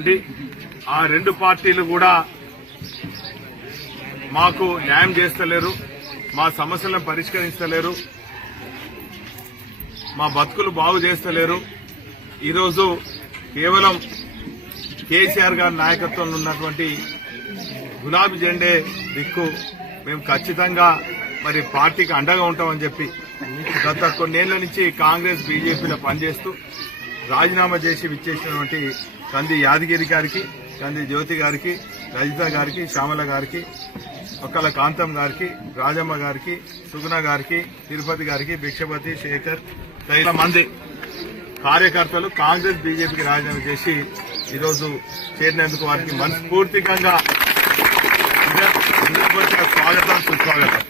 ఉండి ఆ రెండు పార్టీలు కూడా మాకు న్యాయం చేస్తలేరు, మా సమస్యలను పరిష్కరిస్తలేరు, మా బతుకులు బాగు చేస్తలేరు. ఈరోజు కేవలం కేసీఆర్ గారి నాయకత్వంలో ఉన్నటువంటి గులాబీ జెండే దిక్కు మేము ఖచ్చితంగా మరి పార్టీకి అండగా ఉంటామని చెప్పి గత కొన్నేళ్ల నుంచి కాంగ్రెస్ బీజేపీలో పనిచేస్తూ రాజీనామా చేసి విచ్చేసినటువంటి కంది యాదగిరి గారికి, కంది జ్యోతి గారికి, రజిత గారికి, శ్యామల గారికి, ఒక్కల కాంతం గారికి, రాజమ్మ గారికి, సుగుణ గారికి, తిరుపతి గారికి, భిక్షపతి, శేఖర్ తదితర మంది కార్యకర్తలు కాంగ్రెస్ బీజేపీకి రాజీనామా చేసి ఈరోజు చేరినందుకు వారికి మనస్ఫూర్తికంగా స్వాగతం, సుస్వాగతం.